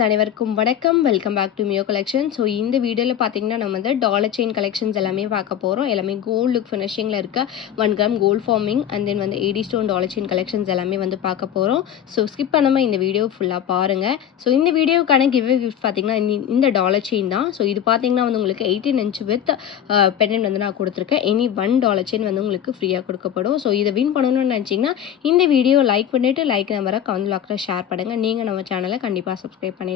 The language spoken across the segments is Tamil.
ஃப்ரெண்ட்ஸ் அனைவருக்கும் வணக்கம். வெல்கம் பேக் டு மியோ கலெக்ஷன். ஸோ இந்த வீடியோவில் பார்த்தீங்கன்னா நம்ம வந்து டாலர் செயின் கலெக்ஷன்ஸ் எல்லாமே பார்க்க போகிறோம். எல்லாமே கோல்டு லுக் ஃபினிஷிங்கில் இருக்க 1 gram gold forming and then வந்து 80 ஸ்டோன் டாலர் செயின் கலெக்ஷன்ஸ் எல்லாமே வந்து பார்க்க போகிறோம். ஸோ ஸ்கிப் பண்ணாமல் இந்த வீடியோ ஃபுல்லாக பாருங்கள். ஸோ இந்த வீடியோக்கான கிஃப்ட் பார்த்தீங்கன்னா இந்த டாலர் செயின் தான். ஸோ இது பார்த்தீங்கன்னா வந்து உங்களுக்கு 18 இன்ச் வித் பெண்டன்ட் வந்து நான் கொடுத்துருக்கேன். எனி 1 டாலர் செயின் வந்து உங்களுக்கு ஃப்ரீயாக கொடுக்கப்படும். ஸோ இதை வின் பண்ணணும்னு நினச்சிங்கன்னா இந்த வீடியோ லைக் பண்ணிவிட்டு லைக் நம்பரை கமெண்ட் பாக்ஸில் ஷேர் பண்ணுங்கள். நீங்கள் நம்ம சேனலை கண்டிப்பாக சப்ஸ்கிரைப் பண்ணியிருக்கணும்.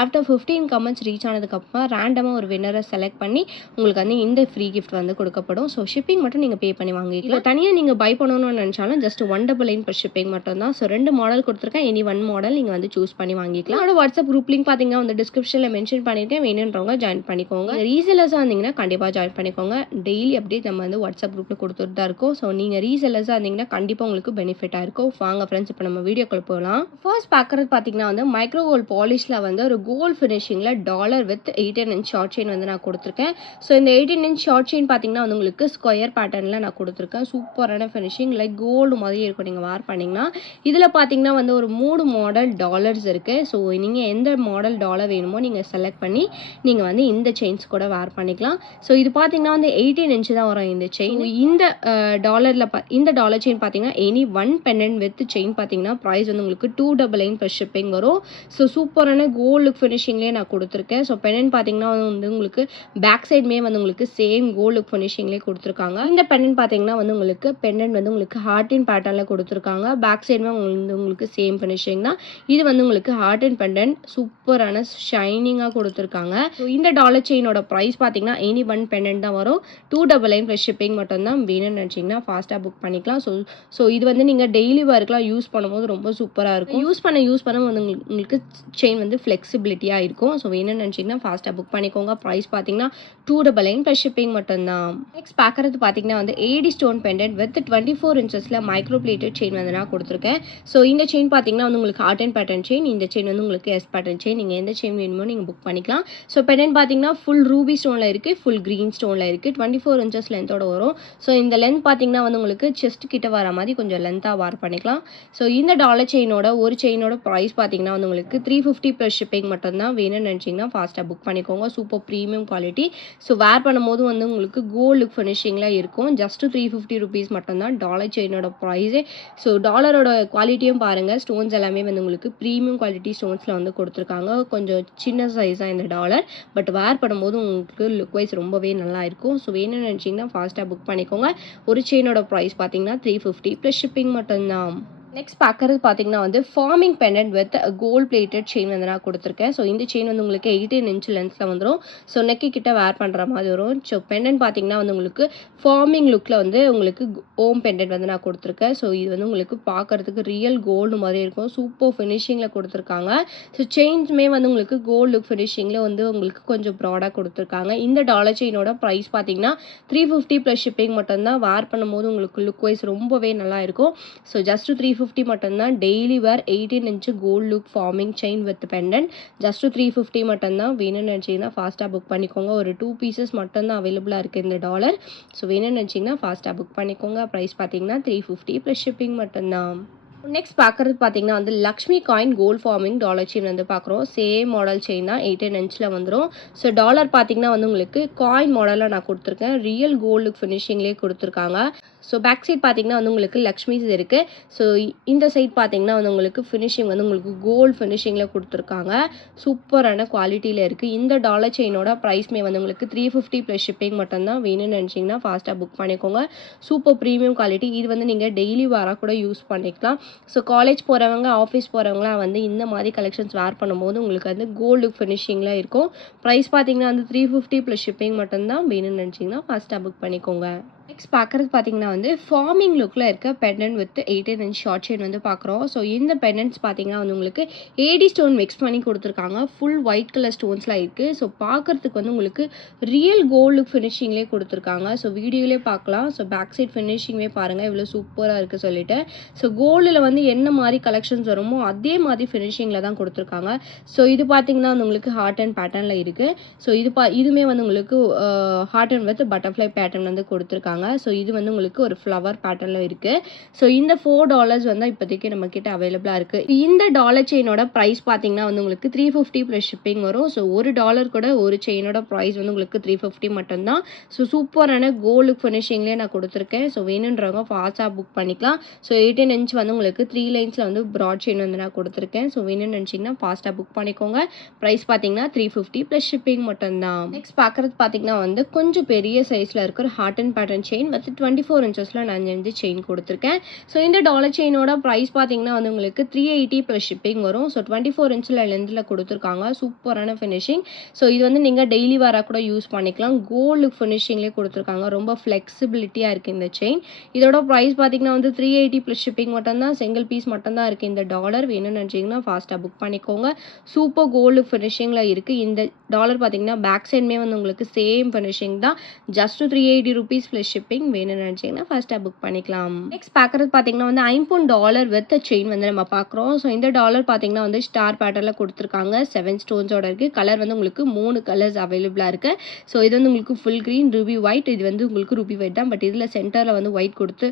ஆஃப்டர் 15 கமெண்ட்ஸ் ரீச் ஆனதுக்கப்புறம் ரேண்டமாக ஒரு வின்னரை செலக்ட் பண்ணி உங்களுக்கு வந்து இந்த ஃப்ரீ கிஃப்ட் வந்து கொடுக்கப்படும். ஸோ ஷிப்பிங் மட்டும் நீங்கள் பே பண்ணி வாங்கிக்கலாம். தனியாக நீங்கள் பை பண்ணணும்னு நினச்சாலும் ஜஸ்ட் 199 per ஷிப்பிங் மட்டும் தான். ஸோ 2 மாடல் கொடுத்துருக்கேன். எனி 1 மாடல் நீங்கள் வந்து சூஸ் பண்ணி வாங்கிக்கலாம். என்னோட வாட்ஸ்அப் குரூப் லிங்க் பார்த்தீங்கன்னா வந்து டிஸ்கிரிப்ஷனில் மென்ஷன் பண்ணியிருக்கேன். வேணுன்றவங்க ஜாயின் பண்ணிக்கோங்க. ரீசெல்லர்ஸாக இருந்தீங்கன்னா கண்டிப்பாக ஜாயின் பண்ணிக்கோங்க. டெய்லி அப்டேட் நம்ம வந்து வாட்ஸ்அப் குரூப்பில் கொடுத்துட்டு தான் இருக்கோம். ஸோ நீங்கள் ரீசெல்லர்ஸாக இருந்தீங்கன்னா கண்டிப்பாக உங்களுக்கு பெனிஃபிட்டாக இருக்கும். வாங்க ஃப்ரெண்ட்ஸ், இப்போ நம்ம வீடியோக்குள்ள போகலாம். ஃபர்ஸ்ட் பார்க்குறது பார்த்தீங்கன்னா வந்து மைக்ரோ கோல்ட் பாலிஷில் வந்து ஒரு கோல்ட் ஃபினிஷிங்கில் dollar with 18 inch short chain வந்து நான் கொடுத்துருக்கேன். ஸோ இந்த 18 இன்ச் ஷார்ட் செயின் பார்த்தீங்கன்னா வந்து உங்களுக்கு ஸ்கொயர் பேட்டர்னில் நான் கொடுத்துருக்கேன். சூப்பரான ஃபினிஷிங், லைக் கோல்டு மாதிரி இருக்கும் நீங்கள் வேர் பண்ணிங்கன்னா. இதில் பார்த்தீங்கன்னா வந்து ஒரு 3 மாடல் டாலர்ஸ் இருக்குது. ஸோ நீங்கள் எந்த மாடல் டாலர் வேணுமோ நீங்கள் செலக்ட் பண்ணி நீங்கள் வந்து இந்த செயின்ஸ் கூட வேர் பண்ணிக்கலாம். ஸோ இது பார்த்தீங்கன்னா வந்து 18 இன்ச்சு தான் வரும் இந்த செயின். இந்த டாலரில் இந்த டாலர் செயின் பார்த்தீங்கன்னா எனி 1 பெண்டன்ட் வித் செயின் பார்த்தீங்கன்னா ப்ரைஸ் வந்து உங்களுக்கு 299 per ஷிப்பிங் வரும். ஸோ சூப்பரான கோல்டு லுக் ஃபினிஷிங்லேயே நான் கொடுத்துருக்கேன். ஸோ பெண்டன்ட் பார்த்தீங்கன்னா வந்து உங்களுக்கு பேக் சைடுமே வந்து உங்களுக்கு சேம் கோல்டு லுக் ஃபினிஷிங்லேயே கொடுத்துருக்காங்க. இந்த பெண்டன்ட் பார்த்தீங்கன்னா வந்து உங்களுக்கு பெண்டன்ட் வந்து உங்களுக்கு ஹார்ட் அண்ட் பேட்டர்னில் கொடுத்துருக்காங்க. பேக் சைடுமே உங்களுக்கு சேம் ஃபினிஷிங் தான். இது வந்து உங்களுக்கு ஹார்ட் அண்ட் பெண்டன்ட் சூப்பரான ஷைனிங்காக கொடுத்துருக்காங்க. ஸோ இந்த டாலர் செயினோட ப்ரைஸ் பார்த்தீங்கன்னா எனி 1 பெண்டன்ட் தான் வரும். 299 ப்ளஸ் ஷிப்பிங் மட்டும் தான். வேணும்னு நினச்சிங்கன்னா ஃபாஸ்ட்டாக புக் பண்ணிக்கலாம். ஸோ இது வந்து நீங்கள் டெய்லி ஒர்க்கெலாம் யூஸ் பண்ணும்போது ரொம்ப சூப்பராக இருக்கும். யூஸ் பண்ண வந்து உங்களுக்கு செயின் வந்து ஃப்ளெக்சிபிலிட்டியாக இருக்கும். ஸோ வேணும்னு நினச்சிங்கன்னா ஃபாஸ்ட்டாக புக் பண்ணிக்கோங்க. ப்ரைஸ் பார்த்தீங்கன்னா 299 ப்ளஸ் ஷிப்பிங் மட்டும்தான். நெக்ஸ்ட் பார்க்குறது பார்த்தீங்கன்னா வந்து 80 ஸ்டோன் பெண்டன்ட் வித் 24 இன்ச்சஸில் மைக்ரோ பிளேட்டட் செயின் வந்து நான் கொடுத்துருக்கேன். ஸோ இந்த செயின் பார்த்தீங்கன்னா வந்து உங்களுக்கு ஹார்ட் அண்ட் பேட்டர்ன் செயின். இந்த செயின் வந்து உங்களுக்கு எஸ் பேட்டர்ன் செயின். நீங்கள் எந்த செயின் வேணுமோ நீங்கள் புக் பண்ணிக்கலாம். ஸோ பெண்டன்ட் பார்த்தீங்கன்னா ஃபுல் ரூபி ஸ்டோனில் இருக்குது, ஃபுல் க்ரீன் ஸ்டோனில் இருக்குது. 24 இன்ச்சஸ் லென்த்தோட வரும். ஸோ இந்த லென்த் பார்த்தீங்கன்னா வந்து உங்களுக்கு செஸ்ட் கிட்ட வர மாதிரி கொஞ்சம் லென்த்தாக வார் பண்ணிக்கலாம். ஸோ இந்த டாலர் செயினோட ஒரு செயினோட ப்ரைஸ் பார்த்தீங்கன்னா வந்து உங்களுக்கு 350 ப்ளஸ் ஷிப்பிங் மட்டும்தான். வேணும்னு நினச்சிங்கன்னா ஃபாஸ்ட்டாக புக் பண்ணிக்கோங்க. Super premium quality. So where பண்ணும்போது வந்து உங்களுக்கு கோல்டு லுக் ஃபினிஷிங்கில் இருக்கும். ஜஸ்ட் 350 rupees மட்டும்தான் டாலர் செயினோட ப்ரைஸே. ஸோ டாலரோட குவாலிட்டியும் பாருங்கள். ஸ்டோன்ஸ் எல்லாமே வந்து உங்களுக்கு ப்ரீமியம் குவாலிட்டி ஸ்டோன்ஸில் வந்து கொடுத்துருக்காங்க. கொஞ்சம் சின்ன சைஸ் தான் இந்த டாலர். பட் வேர் பண்ணும்போது உங்களுக்கு லுக் வைஸ் ரொம்பவே நல்லா இருக்கும். ஸோ வேணும்னு நினச்சிங்கன்னா ஃபாஸ்ட்டாக புக் பண்ணிக்கோங்க. ஒரு செயினோட ப்ரைஸ் பார்த்தீங்கன்னா 350 ப்ளஸ் ஷிப்பிங் மட்டும்தான். நெக்ஸ்ட் பார்க்குறது பார்த்தீங்கன்னா வந்து forming pendant with gold plated chain வந்து நான் கொடுத்துருக்கேன். ஸோ இந்த செயின் வந்து உங்களுக்கு 18 இன்ச் லென்த்தில் வந்துடும். ஸோ நெக்கி கிட்ட வேர் பண்ணுற மாதிரி வரும். ஸோ பெண்டன்ட் பார்த்தீங்கன்னா வந்து உங்களுக்கு ஃபார்மிங் லுக்கில் வந்து உங்களுக்கு ஓம் பெண்டன்ட் வந்து நான் கொடுத்துருக்கேன். ஸோ இது வந்து உங்களுக்கு பார்க்குறதுக்கு ரியல் கோல்டு மாதிரி இருக்கும். சூப்பர் ஃபினிஷிங்கில் கொடுத்துருக்காங்க. ஸோ செயின்ஸுமே வந்து உங்களுக்கு கோல்டு லுக் ஃபினிஷிங்கில் வந்து உங்களுக்கு கொஞ்சம் ப்ராடாக கொடுத்துருக்காங்க. இந்த டாலர் செயினோட ப்ரைஸ் பார்த்தீங்கன்னா 350 ப்ளஸ் ஷிப்பிங் மட்டும்தான். வேர் பண்ணும்போது உங்களுக்கு லுக் வைஸ் ரொம்பவே நல்லா இருக்கும். ஸோ ஜஸ்ட் 350 மட்டும்தான். Daily wear 18 inch gold look forming chain with pendant just 350 மட்டும்தான். வேணும்னு நினச்சிங்கன்னா ஃபாஸ்ட்டாக புக் பண்ணிக்கோங்க. ஒரு 2 பீசஸ் மட்டும்தான் அவைலபிளாக இருக்குது இந்த டாலர். ஸோ வேணும்னு நினச்சிங்கன்னா ஃபாஸ்ட்டாக புக் பண்ணிக்கோங்க. ப்ரைஸ் பார்த்தீங்கன்னா 350 ப்ளஸ் ஷிப்பிங் மட்டும்தான். நெக்ஸ்ட் பார்க்குறது பார்த்தீங்கன்னா வந்து Lakshmi coin gold forming dollar chain வந்து பார்க்குறோம். சேம் மாடல் செயின் தான். 18 இன்ச்சில் வந்துடும். ஸோ டாலர் பார்த்தீங்கன்னா வந்து உங்களுக்கு காயின் மாடலில் நான் கொடுத்துருக்கேன். ரியல் கோல்டு லுக் ஃபினிஷிங்லேயே கொடுத்துருக்காங்க. ஸோ பேக் சைட் பார்த்தீங்கன்னா வந்து உங்களுக்கு லக்ஷ்மிஸ் இருக்குது. ஸோ இந்த சைட் பார்த்தீங்கன்னா வந்து உங்களுக்கு ஃபினிஷிங் வந்து உங்களுக்கு கோல்டு ஃபினிஷிங்கில் கொடுத்துருக்காங்க. சூப்பரான குவாலிட்டியில் இருக்குது. இந்த டாலர் செயினோட ப்ரைஸ்மே வந்து உங்களுக்கு 350 ப்ளஸ் ஷிப்பிங் மட்டும்தான். வேணும்னு நினச்சிங்கன்னா ஃபாஸ்ட்டாக புக் பண்ணிக்கோங்க. Super premium quality. இது வந்து நீங்கள் டெய்லி வாராக கூட யூஸ் பண்ணிக்கலாம். ஸோ காலேஜ் போகிறவங்க, ஆஃபீஸ் போகிறவங்களாம் வந்து இந்த மாதிரி கலெக்ஷன்ஸ் வேர் பண்ணும்போது உங்களுக்கு வந்து கோல்டு லுக் ஃபினிஷிங்கில் இருக்கும். ப்ரைஸ் பார்த்தீங்கன்னா வந்து 350 ப்ளஸ் ஷிப்பிங் மட்டும்தான். வேணும்னு நினச்சிங்கன்னா ஃபாஸ்ட்டாக புக் பண்ணிக்கோங்க. நெக்ஸ்ட் பார்க்குறது பார்த்தீங்கன்னா வந்து ஃபார்மிங் லுக்கில் இருக்க pendant with 18 inch short chain வந்து பார்க்குறோம். ஸோ இந்த பெண்டன்ட்ஸ் பார்த்தீங்கன்னா வந்து உங்களுக்கு 80 ஸ்டோன் மிக்ஸ் பண்ணி கொடுத்துருக்காங்க. ஃபுல் ஒயிட் கலர் ஸ்டோன்ஸ்லாம் இருக்குது. ஸோ பார்க்குறதுக்கு வந்து உங்களுக்கு ரியல் கோல்டு லுக் ஃபினிஷிங்லேயே கொடுத்துருக்காங்க. ஸோ வீடியோலேயே பார்க்கலாம். ஸோ பேக் சைட் ஃபினிஷிங்கே பாருங்கள் இவ்வளோ சூப்பராக இருக்குது சொல்லிட்டு. ஸோ கோல்டில் வந்து என்ன மாதிரி கலெக்ஷன்ஸ் வருமோ அதே மாதிரி ஃபினிஷிங்கில் தான் கொடுத்துருக்காங்க. ஸோ இது பார்த்தீங்கன்னா வந்து உங்களுக்கு ஹார்ட் அண்ட் பேட்டர்னில் இருக்குது. ஸோ இதுவுமே வந்து உங்களுக்கு heart and with butterfly pattern வந்து கொடுத்துருக்காங்க. கொடுத்துருக்காங்க. ஸோ இது வந்து உங்களுக்கு ஒரு ஃப்ளவர் பேட்டர்னில் இருக்குது. ஸோ இந்த $4 வந்து இப்போதைக்கு நம்மக்கிட்ட அவைலபிளாக இருக்குது. இந்த டாலர் செயினோட ப்ரைஸ் பார்த்தீங்கன்னா வந்து உங்களுக்கு $350 ப்ளஸ் ஷிப்பிங் வரும். ஸோ $1 கூட ஒரு செயினோட ப்ரைஸ் வந்து உங்களுக்கு $350 மட்டும்தான். ஸோ சூப்பரான கோல்டு ஃபினிஷிங்லேயே நான் கொடுத்துருக்கேன். ஸோ வேணுன்றவங்க ஃபாஸ்ட்டாக புக் பண்ணிக்கலாம். ஸோ 18 இன்ச் வந்து உங்களுக்கு 3 லைன்ஸில் வந்து ப்ராட் செயின் வந்து நான் கொடுத்துருக்கேன். ஸோ வேணும்னு நினச்சிங்கன்னா ஃபாஸ்ட்டாக புக் பண்ணிக்கோங்க. ப்ரைஸ் பார்த்தீங்கன்னா $350 ப்ளஸ் ஷிப்பிங் மட்டும்தான். நெக்ஸ்ட் பார்க்குறது பார்த்தீங்கன்னா வந்து கொஞ்சம் பெரிய சைஸில் இருக்கிற ஹார்ட் அண்ட் பேட்டர்ன் செயின் வந்து 24 இன்ச்சஸில் நான் வந்து செயின் கொடுத்துருக்கேன். ஸோ இந்த டாலர் செயினோட ப்ரைஸ் பார்த்தீங்கன்னா வந்து உங்களுக்கு $380 ப்ளஸ் ஷிப்பிங் வரும். ஸோ 24 இன்ச்சில் லென்த்தில் கொடுத்துருக்காங்க. சூப்பரான ஃபினிஷிங். ஸோ இது வந்து நீங்கள் டெய்லி வேராக கூட யூஸ் பண்ணிக்கலாம். கோல்டு ஃபினிஷிங்லேயே கொடுத்துருக்காங்க. ரொம்ப ஃப்ளெக்சிபிலிட்டியாக இருக்குது இந்த செயின். இதோட ப்ரைஸ் பார்த்தீங்கன்னா வந்து $380 ப்ளஸ் ஷிப்பிங் மட்டும்தான். சிங்கிள் பீஸ் மட்டும்தான் இருக்குது. இந்த டாலர் வேணும்னு நினச்சிங்கன்னா ஃபாஸ்ட்டாக புக் பண்ணிக்கோங்க. சூப்பர் கோல்டு ஃபினிஷிங்கில் இருக்குது. இந்த டாலர் பார்த்தீங்கன்னா பேக் சைடுமே வந்து உங்களுக்கு சேம் ஃபினிஷிங் தான். Just $380 plus shipping. வேணும்னு நினச்சிங்கன்னா ஃபஸ்ட்டாக புக் பண்ணிக்கலாம். நெக்ஸ்ட் பார்க்குறது பார்த்தீங்கன்னா வந்து $5 வித் செயின் வந்து நம்ம பார்க்குறோம். ஸோ இந்த டாலர் பார்த்தீங்கன்னா வந்து ஸ்டார் பேட்டர்னில் கொடுத்துருக்காங்க. 7 ஸ்டோன்ஸோட இருக்குது. கலர் வந்து உங்களுக்கு 3 கலர்ஸ் அவைலபிளாக இருக்குது. ஸோ இது வந்து உங்களுக்கு ஃபுல் க்ரீன், ரூபி ஒயிட். இது வந்து உங்களுக்கு ரூபி ஒயிட் தான். பட் இதில் சென்டரில் வந்து ஒயிட் கொடுத்து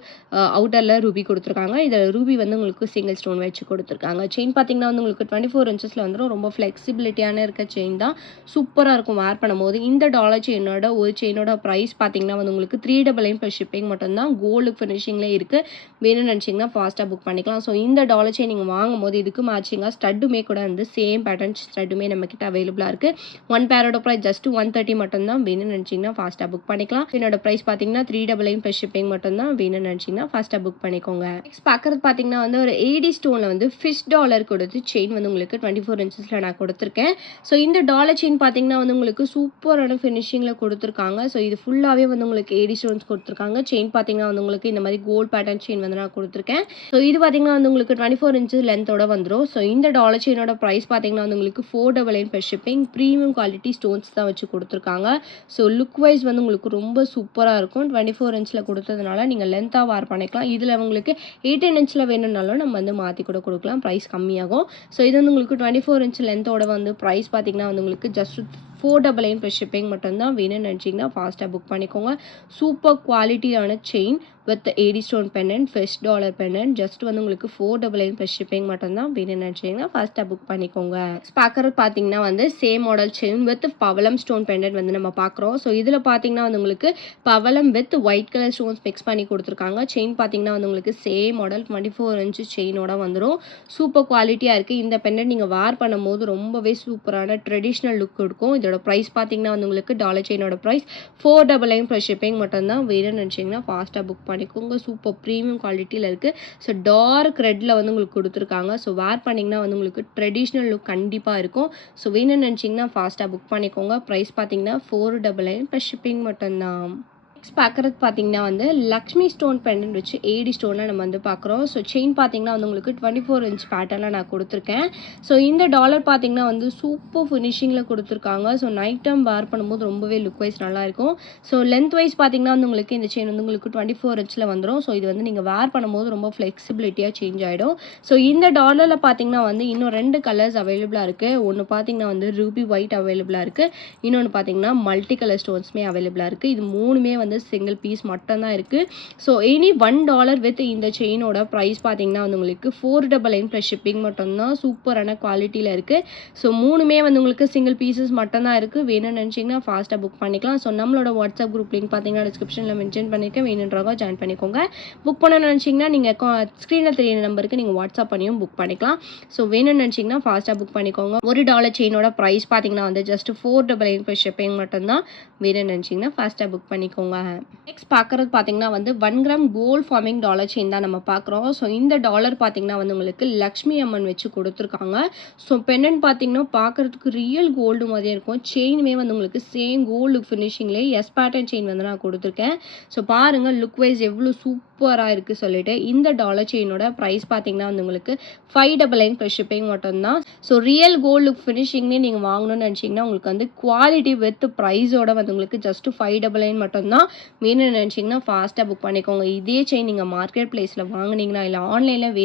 அவுட்டரில் ரூபி கொடுத்துருக்காங்க. இதில் ரூபி வந்து உங்களுக்கு சிங்கிள் ஸ்டோன் வச்சு கொடுத்துருக்காங்க. செயின் பார்த்தீங்கன்னா வந்து உங்களுக்கு 24 இன்ச்சஸில் வந்துடும். ரொம்ப ஃப்ளெக்சிபிலிட்டியான இருக்க செயின் தான். சூப்பராக இருக்கும் வேர் பண்ணும்போது. இந்த டாலர் செயினோட ஒரு செயினோட ப்ரைஸ் பார்த்தீங்கன்னா வந்து உங்களுக்கு $399 ப்ளஸ் ஷிப்பிங் மட்டும்தான். கோல்டு ஃபினிஷிங்லேயே இருக்குது. வேணும்னு நினச்சிங்கன்னா ஃபாஸ்ட்டாக புக் பண்ணிக்கலாம். ஸோ இந்த டாலர் செயின் நீங்கள் வாங்கும்போது இதுக்கு மேட்சிங்காக ஸ்டட்டுமே கூட வந்து சேம் பேட்டர்ன் ஸ்டட்டுமே நம்மக்கிட்ட அவைலபிளாக இருக்குது. ஒன் பேரோட ப்ரைஸ் ஜஸ்ட் $130 மட்டும்தான். வேணும்னு நினச்சிங்கன்னா ஃபாஸ்ட்டாக புக் பண்ணிக்கலாம். என்னோட ப்ரைஸ் பார்த்தீங்கன்னா $399 ப்ளஸ் ஷிப்பிங் மட்டும்தான். வேணும்னு நினச்சிங்கன்னா ஃபாஸ்ட்டாக புக் பண்ணிக்கோங்க. நெக்ஸ்ட் பார்க்குறது பார்த்தீங்கன்னா வந்து ஒரு AD ஸ்டோனில் வந்து ஃபிஷ் டாலர் கொடுத்து செயின் வந்து உங்களுக்கு 24 இன்ச்சஸில் நான் கொடுத்துருக்கேன். ஸோ இந்த டாலர் செயின் பார்த்தீங்கன்னா வந்து உங்களுக்கு சூப்பரான ஃபினிஷிங்கில் கொடுத்துருக்காங்க. ஸோ இது ஃபுல்லாகவே வந்து உங்களுக்கு AD ஸ்டோன்ஸ் கொடுத்துருக்காங்க. செயின் பார்த்தீங்கன்னா வந்து உங்களுக்கு இந்த மாதிரி கோல்ட் பேட்டர்ன் செயின் வந்து நான் கொடுத்துருக்கேன். ஸோ இது பார்த்தீங்கன்னா வந்து உங்களுக்கு 24 இன்ச்சஸ் லென்த்தோட வந்துடும். ஸோ இந்த டாலர் செயினோட ப்ரைஸ் பார்த்தீங்கன்னா வந்து உங்களுக்கு $499 plus shipping. Premium quality stones தான் வச்சு கொடுத்துருக்காங்க. ஸோ லுக் வைஸ் வந்து உங்களுக்கு ரொம்ப சூப்பராக இருக்கும். 24 இன்ச்சில் கொடுத்ததுனால நீங்கள் லென்த்தாக வேர் பண்ணிக்கலாம். இதில் உங்களுக்கு 18 இன்ச்சில் வேணும்னாலும் நம்ம வந்து மாற்றி கூட கொடுக்கலாம். ப்ரைஸ் கம்மியாகும். ஸோ இது வந்து உங்களுக்கு 24 இன்ச் லென்த்தோட வந்து ப்ரைஸ் பார்த்தீங்கன்னா வந்து உங்களுக்கு ஜஸ்ட் $499 ப்ளஸ் ஷிப்பிங் மட்டும்தான். வேணும்னு நினச்சிங்கன்னா ஃபாஸ்ட்டாக புக் பண்ணிக்கோங்க. சூப்பர் குவாலிட்டியான chain with AD stone pendant, fish dollar pendant. Just வந்து உங்களுக்கு $499 ப்ளஸ் ஷிப்பிங் மட்டும்தான். வேணும்னு நினச்சிங்கன்னா ஃபாஸ்ட்டாக புக் பண்ணிக்கோங்க. பார்க்குறது பார்த்தீங்கன்னா வந்து சேம் மாடல் செயின் வித் பவளம் ஸ்டோன் பெண்டன்ட் வந்து நம்ம பார்க்குறோம். ஸோ இதில் பார்த்தீங்கன்னா வந்து உங்களுக்கு பவளம் with white colour stones mix பண்ணி கொடுத்துருக்காங்க. செயின் பார்த்தீங்கன்னா வந்து உங்களுக்கு சேம் மாடல் 24 இன்ச் செயினோட வந்துடும். சூப்பர் குவாலிட்டியாக இருக்குது. இந்த பெண்டன்ட் நீங்கள் வேர் பண்ணும்போது ரொம்பவே சூப்பரான ட்ரெடிஷ்னல் லுக் கொடுக்கும். இதோட ப்ரைஸ் பார்த்தீங்கன்னா வந்து உங்களுக்கு டாலர் செயினோட ப்ரைஸ் $499 ப்ளஸ் ஷிப்பிங் மட்டும்தான். வேணும்னு நினச்சிங்கன்னா ஃபாஸ்ட்டாக புக் பண்ணிக்கோங்க. சூப்பர் ப்ரீமியம் குவாலிட்டியில் இருக்குது. ஸோ டார்க் ரெட்டில் வந்து உங்களுக்கு கொடுத்துருக்காங்க. ஸோ வேர் பண்ணிங்கன்னா வந்து உங்களுக்கு ட்ரெடிஷ்னல் லுக் கண்டிப்பாக இருக்கும். ஸோ வேணும்னு நினச்சிங்கன்னா ஃபாஸ்ட்டாக புக் பண்ணிக்கோங்க. ப்ரைஸ் பார்த்தீங்கன்னா $499 ப்ளஸ் ஷிப்பிங் மட்டும்தான். நெக்ஸ்ட் பார்க்குறது பார்த்தீங்கன்னா வந்து லக்ஷ்மி ஸ்டோன் பெண்டன்ட் வச்சு AD ஸ்டோனில் நம்ம வந்து பார்க்குறோம். ஸோ செயின் பார்த்தீங்கன்னா வந்து உங்களுக்கு 24 இன்ச் பேட்டர்னில் நான் கொடுத்துருக்கேன். ஸோ இந்த டாலர் பார்த்தீங்கன்னா வந்து சூப்பர் ஃபினிஷிங்கில் கொடுத்துருக்காங்க. ஸோ நைட் டைம் வேர் பண்ணும்போது ரொம்பவே லுக் வைஸ் நல்லாயிருக்கும். ஸோ லென்த் வைஸ் பார்த்தீங்கன்னா வந்து உங்களுக்கு இந்த செயின் வந்து உங்களுக்கு 24 இன்ச்சில் வந்துடும். ஸோ இது வந்து நீங்கள் வேர் பண்ணும்போது ரொம்ப ஃப்ளெக்சிபிலிட்டியாக சேஞ்ச் ஆகிடும். ஸோ இந்த டாலரில் பார்த்தீங்கன்னா வந்து இன்னும் 2 கலர்ஸ் அவைலபிளாக இருக்குது. ஒன்று பார்த்தீங்கன்னா வந்து ரூபி ஒயிட் அவைலபிளாக இருக்குது. இன்னொன்று பார்த்தீங்கன்னா மல்டி கலர் ஸ்டோன்ஸுமே அவைலபிளாக இருக்குது. இது மூணுமே வந்து சிங்கிள் பீஸ் மட்டும்தான் இருக்குது. ஸோ எனி $1 வித் இந்த செயினோட ப்ரைஸ் பார்த்தீங்கன்னா வந்து உங்களுக்கு $499 ப்ளஸ் ஷிப்பிங் மட்டும்தான். சூப்பரான குவாலிட்டியில் இருக்குது. ஸோ மூணுமே வந்து உங்களுக்கு சிங்கிள் பீசஸ் மட்டும்தான் இருக்குது. வேணும்னு நினச்சிங்கன்னா ஃபாஸ்ட்டாக புக் பண்ணிக்கலாம். ஸோ நம்மளோட வாட்ஸ்அப் குரூப் லிங்க் பார்த்தீங்கன்னா டிஸ்கிரிப்ஷனில் மென்ஷன் பண்ணியிருக்கேன். வேணுன்றவங்க ஜாயின் பண்ணிக்கோங்க. புக் பண்ண நினச்சிங்கன்னா நீங்கள் ஸ்க்ரீனில் தெரியுற நம்பருக்கு நீங்கள் வாட்ஸ்அப் பண்ணியும் புக் பண்ணிக்கலாம். ஸோ வேணும்னு நினச்சிங்கன்னா ஃபாஸ்ட்டாக புக் பண்ணிக்கோங்க. $1 செயினோட ப்ரைஸ் பார்த்தீங்கன்னா வந்து ஜஸ்ட் $499 ப்ளஸ் ஷிப்பிங் மட்டும்தான். வேணும்னு நினச்சிங்கன்னா ஃபாஸ்ட்டாக புக் பண்ணிக்கோங்க. நெக்ஸ்ட் பார்க்குறது பார்த்தீங்கன்னா வந்து 1 gram gold forming dollar chain தான் நம்ம பார்க்குறோம். ஸோ இந்த டாலர் பார்த்தீங்கன்னா வந்து உங்களுக்கு லக்ஷ்மி அம்மன் வச்சு கொடுத்துருக்காங்க. ஸோ பெண்டன்ட் பார்த்தீங்கன்னா பார்க்குறதுக்கு ரியல் கோல்டு மாதிரியே இருக்கும். செயினுமே வந்து உங்களுக்கு சேம் கோல்டு ஃபினிஷிங்லேயே எஸ் பேட்டர்ன் செயின் வந்து நான் கொடுத்துருக்கேன். ஸோ பாருங்கள் லுக் வைஸ் எவ்வளோ சூப்பராக இருக்குது சொல்லிட்டு. இந்த டாலர் செயினோட ப்ரைஸ் பார்த்தீங்கன்னா வந்து உங்களுக்கு $599 ப்ளஸ் ஷிப்பிங் மட்டும்தான். ஸோ ரியல் கோல்டு லுக் ஃபினிஷிங்னே நீங்கள் வாங்கணும்னு நினச்சிங்கன்னா உங்களுக்கு வந்து குவாலிட்டி வித் ப்ரைஸோட வந்து உங்களுக்கு ஜஸ்ட் $599 மட்டும்தான். வேணும்னு நினச்சிங்கன்னா ஃபாஸ்ட்டாக புக் பண்ணிக்கோங்க. இதே செயின் நீங்கள் மார்க்கெட் பிளேஸில் வாங்குனீங்கன்னா, இல்லை ஆன்லைனில்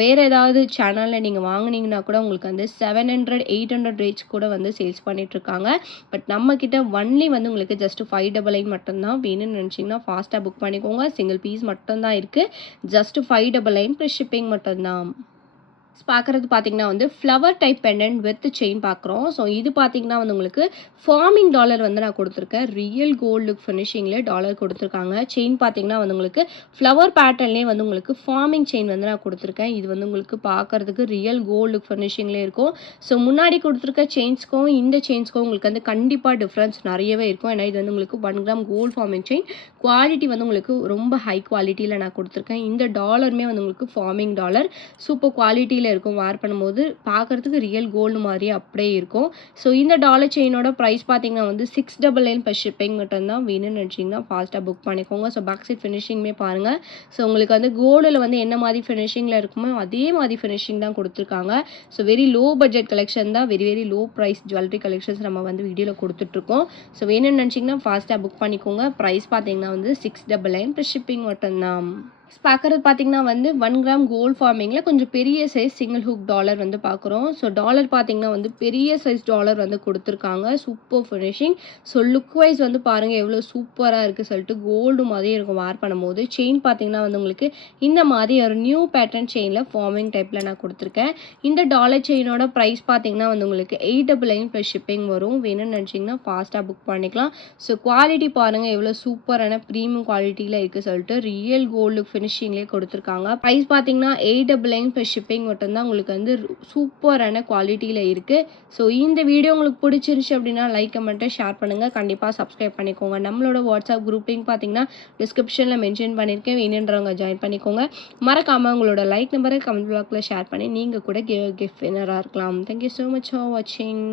வேறு ஏதாவது சேனலில் நீங்கள் வாங்குனீங்கன்னா கூட உங்களுக்கு வந்து 700, 800 ரேட்ஸ் கூட வந்து சேல்ஸ் பண்ணிகிட்ருக்காங்க. பட் நம்மக்கிட்ட ஒன்லி வந்து உங்களுக்கு ஜஸ்ட் 599 மட்டும்தான். வேணும்னு நினச்சிங்கன்னா ஃபாஸ்ட்டாக புக் பண்ணிக்கோங்க. சிங்கிள் பீஸ் மட்டும்தான் இருக்குது. ஜஸ்ட் 599 ப்ளஸ் ஷிப்பிங் மட்டும்தான். பார்க்குறது பார்த்தீங்கன்னா வந்து flower type pendant with chain பார்க்குறோம். ஸோ இது பார்த்தீங்கன்னா வந்து உங்களுக்கு ஃபார்மிங் டாலர் வந்து நான் கொடுத்துருக்கேன். ரியல் கோல்டு லுக் ஃபினிஷிங்கில் டாலர் கொடுத்துருக்காங்க. செயின் பார்த்தீங்கன்னா வந்து உங்களுக்கு ஃப்ளவர் பேட்டர்ன்லேயே வந்து உங்களுக்கு ஃபார்மிங் செயின் வந்து நான் கொடுத்துருக்கேன். இது வந்து உங்களுக்கு பார்க்குறதுக்கு ரியல் கோல்டு லுக் ஃபினிஷிங்லேயே இருக்கும். ஸோ முன்னாடி கொடுத்துருக்க செயின்ஸ்க்கும் இந்த செயின்ஸ்க்கும் உங்களுக்கு வந்து கண்டிப்பாக டிஃப்ரென்ஸ் நிறையவே இருக்கும். ஏன்னா இது வந்து உங்களுக்கு 1 gram gold forming chain. Quality வந்து உங்களுக்கு ரொம்ப ஹை குவாலிட்டியில் நான் கொடுத்துருக்கேன். இந்த டாலருமே வந்து உங்களுக்கு ஃபார்மிங் டாலர் சூப்பர் குவாலிட்டியில் இருக்கும். வேர் பண்ணும்போது பார்க்குறதுக்கு ரியல் கோல்டு மாதிரியே அப்படியே இருக்கும். ஸோ இந்த டாலர் செயினோட ப்ரைஸ் பார்த்தீங்கன்னா வந்து 699 ப்ளஸ் ஷிப்பிங் மட்டும்தான். வேணும்னு நினச்சிங்கன்னா ஃபாஸ்ட்டாக புக் பண்ணிக்கோங்க. ஸோ பேக் சைட் ஃபினிஷிங்குமே பாருங்கள். ஸோ உங்களுக்கு வந்து கோல்டில் வந்து என்ன மாதிரி ஃபினிஷிங்கில் இருக்குமோ அதே மாதிரி ஃபினிஷிங் தான் கொடுத்துருக்காங்க. So very low budget collection தான். Very low price jewellery collections நம்ம வந்து வீடியோவில் கொடுத்துட்ருக்கோம். ஸோ வேணும்னு நினச்சிங்கன்னா ஃபாஸ்ட்டாக புக் பண்ணிக்கோங்க. ப்ரைஸ் பார்த்தீங்கன்னா வந்து 699 ப்ளஸ் ஷிப்பிங் மட்டும்தான். பார்க்குறது பார்த்தீங்கன்னா வந்து 1 கிராம் கோல்டு ஃபார்மிங்கில் கொஞ்சம் பெரிய சைஸ் சிங்கிள் ஹுக் டாலர் வந்து பார்க்குறோம். ஸோ டாலர் பார்த்தீங்கன்னா வந்து பெரிய சைஸ் டாலர் வந்து கொடுத்துருக்காங்க. Super finishing. So look wise வந்து பாருங்கள் எவ்வளோ சூப்பராக இருக்குது சொல்லிட்டு கோல்டு மாதிரியே இருக்கும் வேர் பண்ணும்போது. செயின் பார்த்தீங்கன்னா வந்து உங்களுக்கு இந்த மாதிரி ஒரு நியூ பேட்டர்ன் செயினில் ஃபார்மிங் டைப்பில் நான் கொடுத்துருக்கேன். இந்த டாலர் செயினோட ப்ரைஸ் பார்த்தீங்கன்னா வந்து உங்களுக்கு 899 ப்ளஸ் ஷிப்பிங் வரும். வேணும்னு நினச்சிங்கன்னா ஃபாஸ்ட்டாக புக் பண்ணிக்கலாம். ஸோ குவாலிட்டி பாருங்கள் எவ்வளோ சூப்பரான ப்ரீமியம் குவாலிட்டியில் இருக்குது சொல்லிட்டு ரியல் கோல்டு ஃபினிஷிங்லேயே கொடுத்துருக்காங்க. ப்ரைஸ் பார்த்தீங்கன்னா 899 ப்ளஸ் ஷிப்பிங் மட்டும்தான். உங்களுக்கு வந்து சூப்பரான குவாலிட்டியில் இருக்குது. ஸோ இந்த வீடியோ உங்களுக்கு பிடிச்சிருச்சு அப்படின்னா லைக் கமெண்ட்டை ஷேர் பண்ணுங்கள். கண்டிப்பாக சப்ஸ்கிரைப் பண்ணிக்கோங்க. நம்மளோட வாட்ஸ்அப் குரூப் லிங்க் பார்த்தீங்கன்னா டிஸ்கிரிப்ஷனில் மென்ஷன் பண்ணியிருக்கேன். வேணுன்றவங்க ஜாயின் பண்ணிக்கோங்க. மறக்காமல் உங்களோட லைக் நம்பரை கமெண்ட் பாக்ஸில் ஷேர் பண்ணி நீங்கள் கூட கிஃப்ட் வின்னராக இருக்கலாம். தேங்க்யூ ஸோ மச் ஃபார் வாட்சிங்.